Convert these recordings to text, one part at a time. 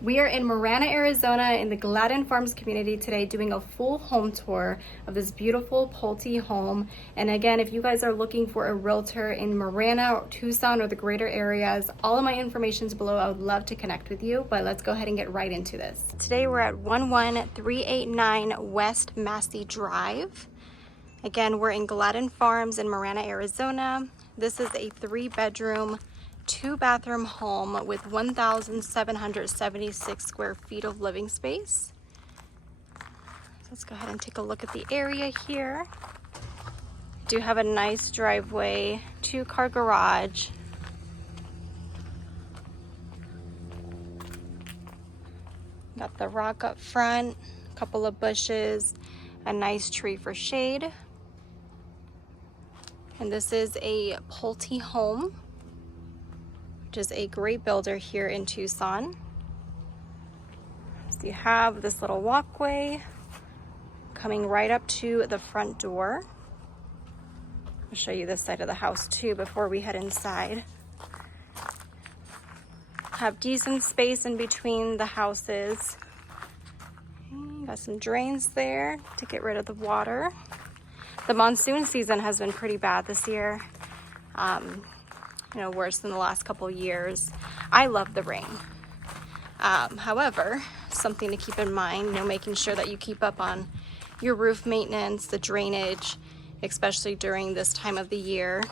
We are in Marana, Arizona in the Gladden Farms community today doing a full home tour of this beautiful Pulte home. And again, if you guys are looking for a realtor in Marana or Tucson or the greater areas, all of my information is below. I would love to connect with you, but let's go ahead and get right into this. Today we're at 11389 West Massey Drive. Again, we're in Gladden Farms in Marana, Arizona. This is a 3-bedroom, 2-bathroom home with 1,776 square feet of living space. So let's go ahead and take a look at the area here. Do have a nice driveway, 2-car garage. Got the rock up front, a couple of bushes, a nice tree for shade. And this is a Pulte home, which is a great builder here in Tucson. So you have this little walkway coming right up to the front door. I'll show you this side of the house too before we head inside. Have decent space in between the houses. Got some drains there to get rid of the water. The monsoon season has been pretty bad this year. Worse than the last couple of years. I love the rain. However, something to keep in mind, making sure that you keep up on your roof maintenance, the drainage, especially during this time of the year.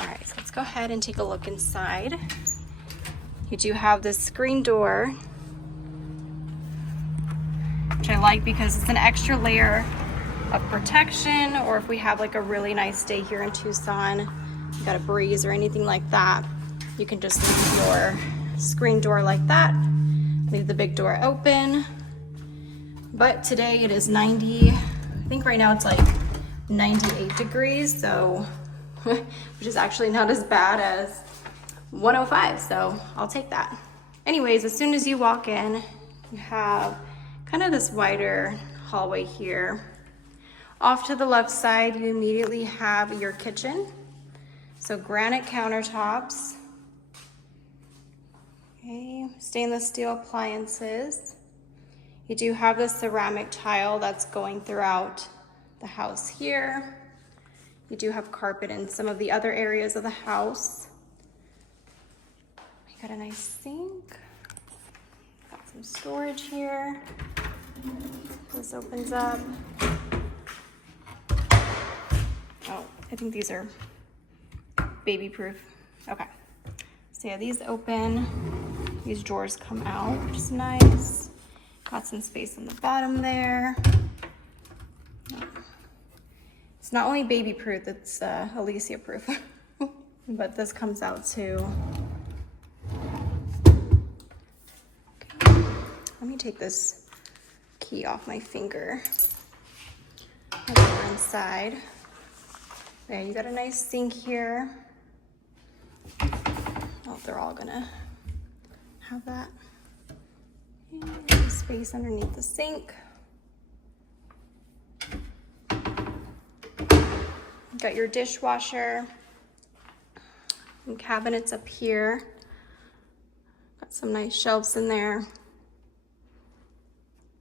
All right, so let's go ahead and take a look inside. You do have this screen door, which I like because it's an extra layer of protection, or if we have like a really nice day here in Tucson, you got a breeze or anything like that, you can just leave your screen door like that, leave the big door open. But today it is 90, I think right now it's like 98 degrees, so which is actually not as bad as 105, so I'll take that. Anyways, as soon as you walk in, you have kind of this wider hallway here. Off to the left side, you immediately have your kitchen. So granite countertops, okay, stainless steel appliances. You do have the ceramic tile that's going throughout the house here. You do have carpet in some of the other areas of the house. You got a nice sink. Got some storage here. This opens up. Oh, I think these are baby proof. Okay. So yeah, these open. These drawers come out, which is nice. Got some space on the bottom there. It's not only baby proof, it's Alicia proof. But this comes out too. Okay. Let me take this key off my finger. Let's go inside. There, you got a nice sink here. Oh, they're all gonna have that. And space underneath the sink. Got your dishwasher. And cabinets up here. Got some nice shelves in there.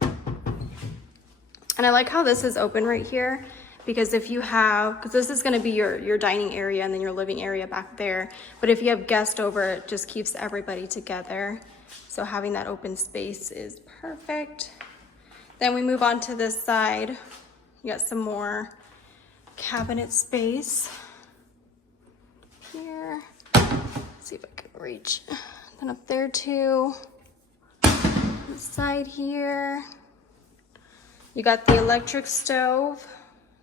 And I like how this is open right here, because if you have, because this is going to be your dining area and then your living area back there, but if you have guests over, it just keeps everybody together. So having that open space is perfect. Then we move on to this side. You got some more cabinet space here. Let's see if I can reach. Then up there too. The side here. You got the electric stove.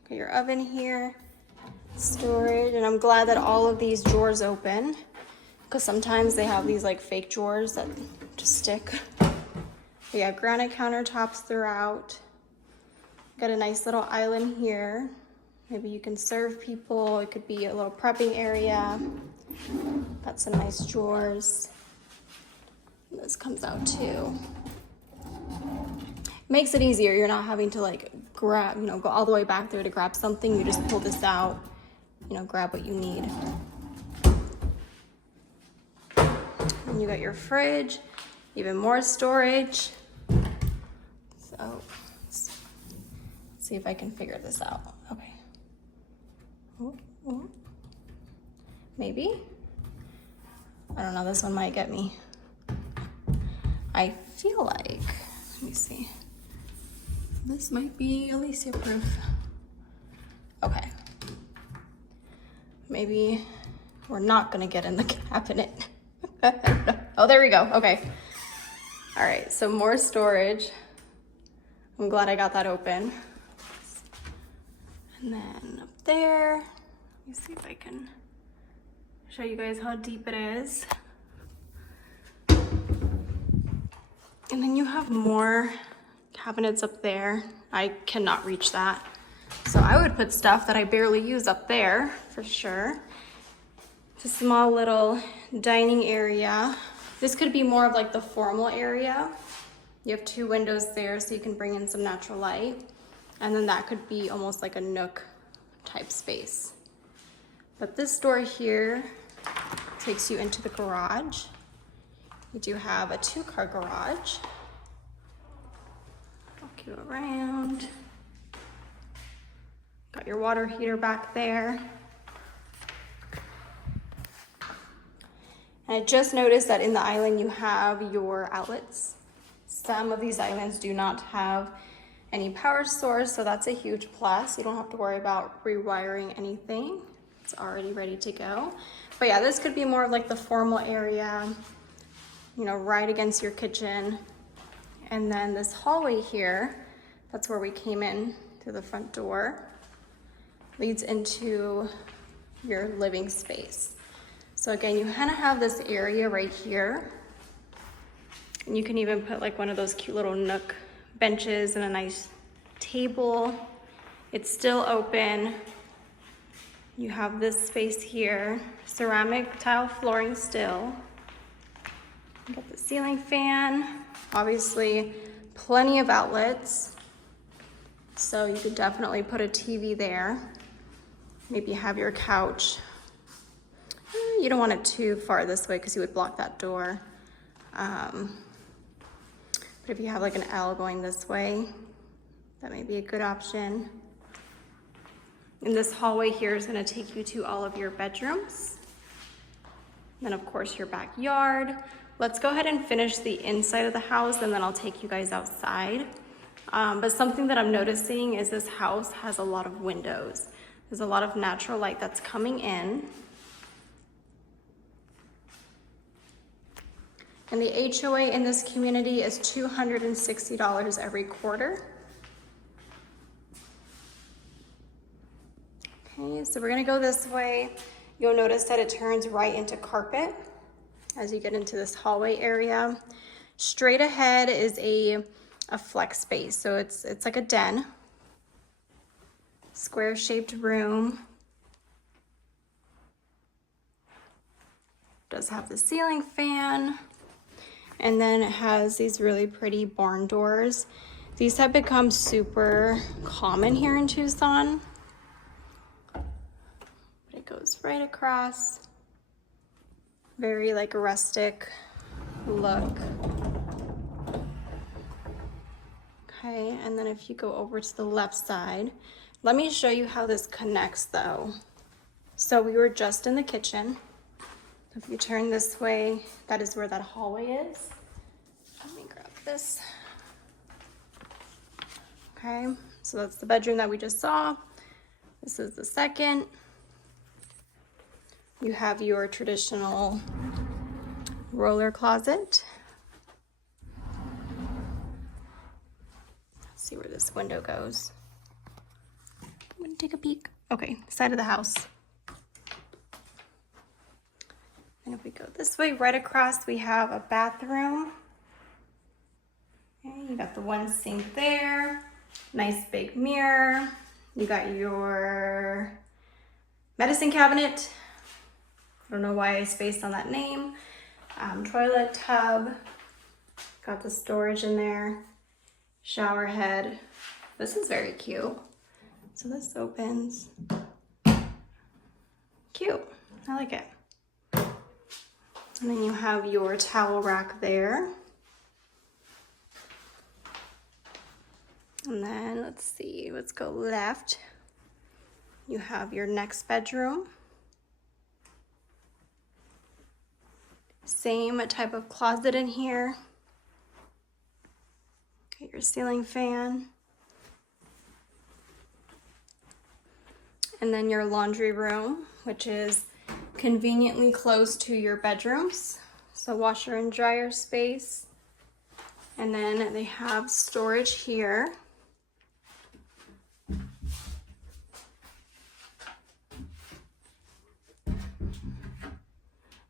Got your oven here, storage, and I'm glad that all of these drawers open, because sometimes they have these like fake drawers that just stick. But yeah, granite countertops throughout. Got a nice little island here. Maybe you can serve people. It could be a little prepping area. Got some nice drawers. And this comes out too. Makes it easier. You're not having to like grab, go all the way back there to grab something. You just pull this out, grab what you need. And And you got your fridge, even more storage. So let's see if I can figure this out. Okay. Ooh, ooh. Maybe. I don't know, this one might get me. I feel like, let me see. This might be Alicia proof. Okay. Maybe we're not gonna get in the cabinet. Oh, there we go, okay. All right, so more storage. I'm glad I got that open. And then up there, let me see if I can show you guys how deep it is. And then you have more cabinets up there. I cannot reach that. So I would put stuff that I barely use up there for sure. It's a small little dining area. This could be more of like the formal area. You have 2 windows there so you can bring in some natural light. And then that could be almost like a nook type space. But this door here takes you into the garage. You do have a 2-car garage. Walk you around. Got your water heater back there. And I just noticed that in the island you have your outlets. Some of these islands do not have any power source, so that's a huge plus. You don't have to worry about rewiring anything. It's already ready to go. But yeah, this could be more of like the formal area, you know, right against your kitchen. And then this hallway here, that's where we came in through the front door, leads into your living space. So again, you kind of have this area right here. And you can even put like one of those cute little nook benches and a nice table. It's still open. You have this space here, ceramic tile flooring still. You got the ceiling fan, obviously plenty of outlets. So you could definitely put a TV there. Maybe have your couch. You don't want it too far this way because you would block that door. But if you have like an L going this way, that may be a good option. And this hallway here is going to take you to all of your bedrooms. Then of course your backyard. Let's go ahead and finish the inside of the house and then I'll take you guys outside. But something that I'm noticing is this house has a lot of windows. There's a lot of natural light that's coming in. And the HOA in this community is $260 every quarter. Okay, so we're gonna go this way. You'll notice that it turns right into carpet as you get into this hallway area. Straight ahead is a flex space, so it's like a den. Square shaped room. Does have the ceiling fan. And then it has these really pretty barn doors. These have become super common here in Tucson. But it goes right across. Very like a rustic look. Okay, and then if you go over to the left side, let me show you how this connects though. So we were just in the kitchen. If you turn this way, that is where that hallway is. Let me grab this. Okay, so that's the bedroom that we just saw. This is the second. You have your traditional roller closet. Let's see where this window goes. I'm gonna take a peek. Okay, side of the house. And if we go this way, right across, we have a bathroom. Okay, you got the one sink there. Nice big mirror. You got your medicine cabinet. I don't know why I spaced on that name. Toilet tub. Got the storage in there. Shower head. This is very cute. So this opens. Cute. I like it. And then you have your towel rack there. And then let's see, let's go left. You have your next bedroom. Same type of closet in here. Got your ceiling fan. And then your laundry room, which is conveniently close to your bedrooms. So washer and dryer space. And then they have storage here.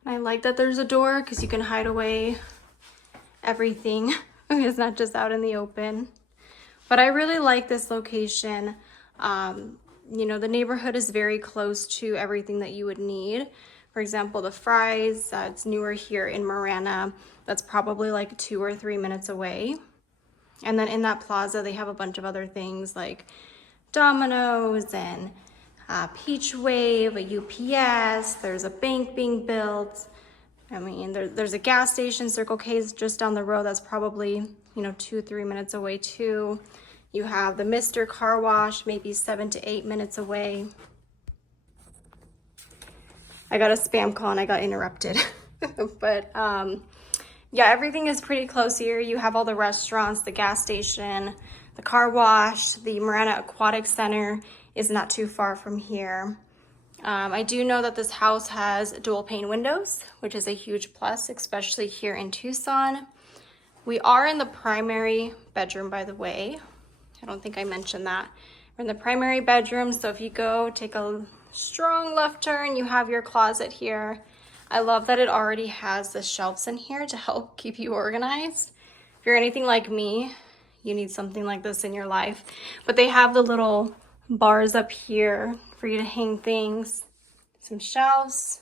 I like that there's a door because you can hide away everything. It's not just out in the open. But I really like this location. You know, the neighborhood is very close to everything that you would need. For example, the Fry's, it's newer here in Marana. That's probably like 2 or 3 minutes away. And then in that plaza, they have a bunch of other things like Domino's and Peach Wave, a UPS, there's a bank being built. I mean, there's a gas station, Circle K's just down the road. That's probably, you know, 2 or 3 minutes away too. You have the Mr. Car Wash, maybe 7 to 8 minutes away. I got a spam call and I got interrupted. But yeah, everything is pretty close here. You have all the restaurants, the gas station, the car wash, the Marana Aquatic Center is not too far from here. I do know that this house has dual pane windows, which is a huge plus, especially here in Tucson. We are in the primary bedroom, by the way. I don't think I mentioned that. We're in the primary bedroom, so if you go take a strong left turn, you have your closet here. I love that it already has the shelves in here to help keep you organized. If you're anything like me, you need something like this in your life. But they have the little bars up here for you to hang things. Some shelves,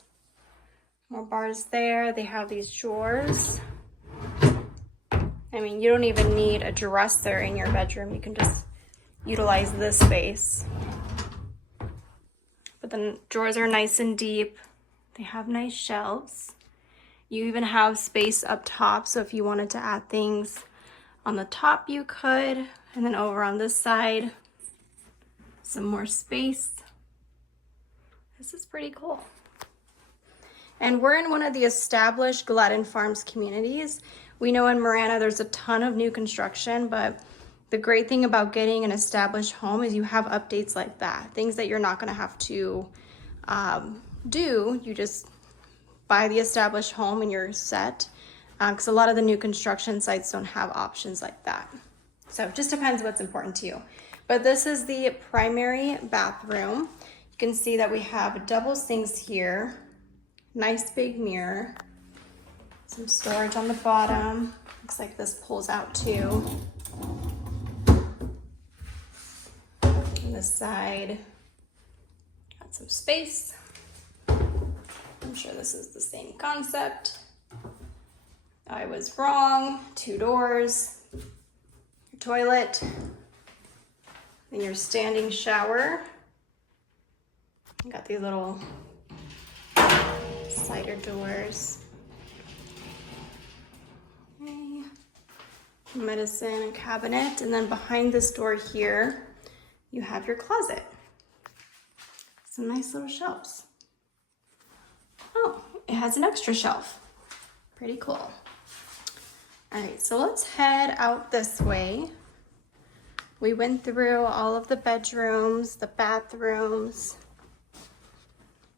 more bars there. They have these drawers. I mean, you don't even need a dresser in your bedroom. You can just utilize this space. But the drawers are nice and deep. They have nice shelves. You even have space up top, so if you wanted to add things on the top, you could. And then over on this side, some more space. This is pretty cool. And we're in one of the established Gladden Farms communities. We know in Marana there's a ton of new construction, but the great thing about getting an established home is you have updates like that. Things that you're not gonna have to do. You just buy the established home and you're set. Because a lot of the new construction sites don't have options like that. So it just depends what's important to you. But this is the primary bathroom. You can see that we have double sinks here. Nice big mirror. Some storage on the bottom. Looks like this pulls out too. On this side, got some space. I'm sure this is the same concept. I was wrong. 2 doors, your toilet, then your standing shower. You got these little slider doors. Okay. Medicine cabinet, and then behind this door here, you have your closet. Some nice little shelves. Oh, it has an extra shelf. Pretty cool. All right, so let's head out this way. We went through all of the bedrooms, the bathrooms.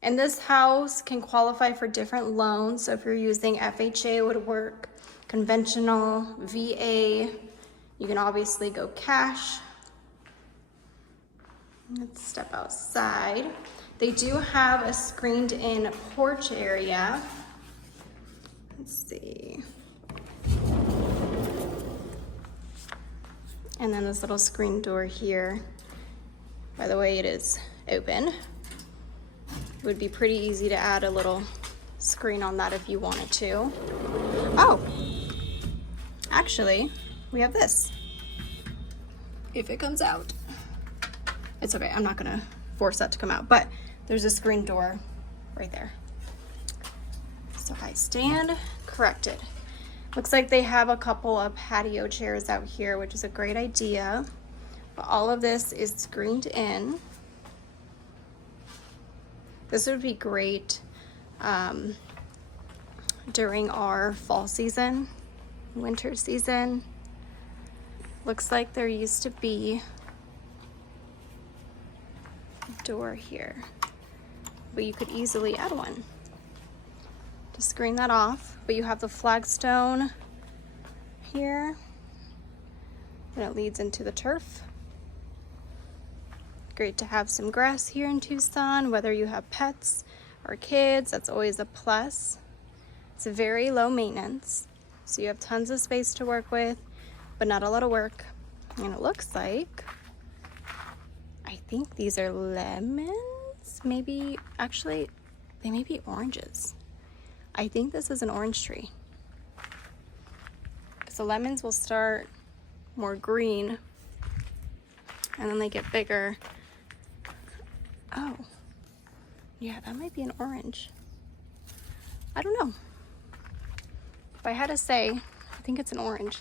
And this house can qualify for different loans. So if you're using FHA, it would work. Conventional, VA, you can obviously go cash. Let's step outside. They do have a screened in porch area. Let's see. And then this little screen door here. By the way, it is open. It would be pretty easy to add a little screen on that if you wanted to. Oh, actually, we have this. If it comes out. It's okay, I'm not gonna force that to come out, but there's a screen door right there. So I stand corrected. Looks like they have a couple of patio chairs out here, which is a great idea. But all of this is screened in. This would be great during our fall season, winter season. Looks like there used to be a door here, but you could easily add one to screen that off. But you have the flagstone here, and it leads into the turf. Great to have some grass here in Tucson, whether you have pets or kids, that's always a plus. It's very low maintenance, so you have tons of space to work with, but not a lot of work. And it looks like, I think these are lemons, maybe, actually, they may be oranges. I think this is an orange tree. Because the lemons will start more green, and then they get bigger. Oh, yeah, that might be an orange. I don't know. If I had to say, I think it's an orange.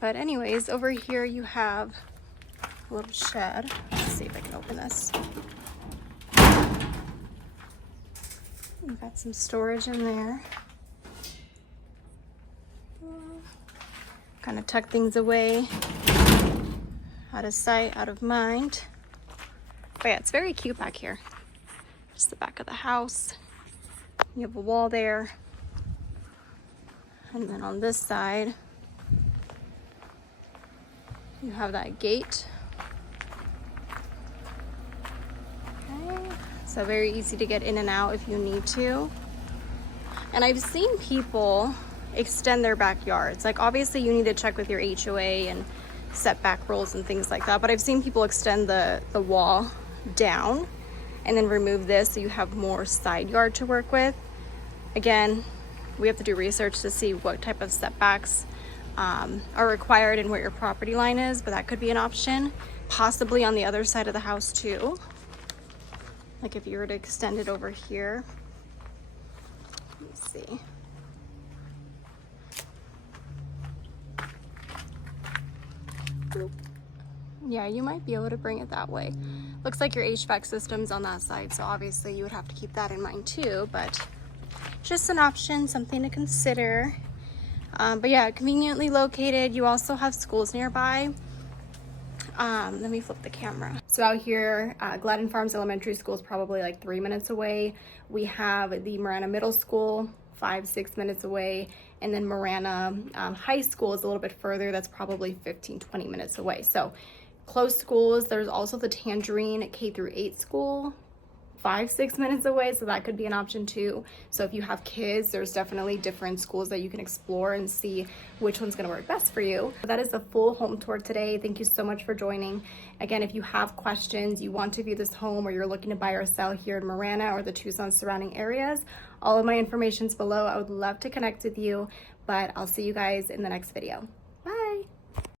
But anyways, over here you have a little shed. Let's see if I can open this. You've got some storage in there. Kind of tuck things away. Out of sight, out of mind. But yeah, it's very cute back here. Just the back of the house. You have a wall there. And then on this side, you have that gate. Okay, so very easy to get in and out if you need to. And I've seen people extend their backyards. Like obviously you need to check with your HOA and setback rules and things like that, but I've seen people extend the wall down and then remove this so you have more side yard to work with. Again, we have to do research to see what type of setbacks are required and where your property line is, but that could be an option. Possibly on the other side of the house too. Like if you were to extend it over here. Let me see. Boop. Yeah, you might be able to bring it that way. Looks like your HVAC system's on that side, so obviously you would have to keep that in mind too, but just an option, something to consider. But yeah, conveniently located. You also have schools nearby. Let me flip the camera. So out here, Gladden Farms Elementary School is probably like 3 minutes away. We have the Marana Middle School, 5-6 minutes away. And then Marana High School is a little bit further. That's probably 15-20 minutes away. So close schools. There's also the Tangerine K-8 school, 5-6 minutes away, so that could be an option too. So if you have kids, there's definitely different schools that you can explore and see which one's gonna work best for you. That is the full home tour today. Thank you so much for joining. Again, if you have questions, you want to view this home, or you're looking to buy or sell here in Marana or the Tucson surrounding areas, all of my information's below. I would love to connect with you, but I'll see you guys in the next video.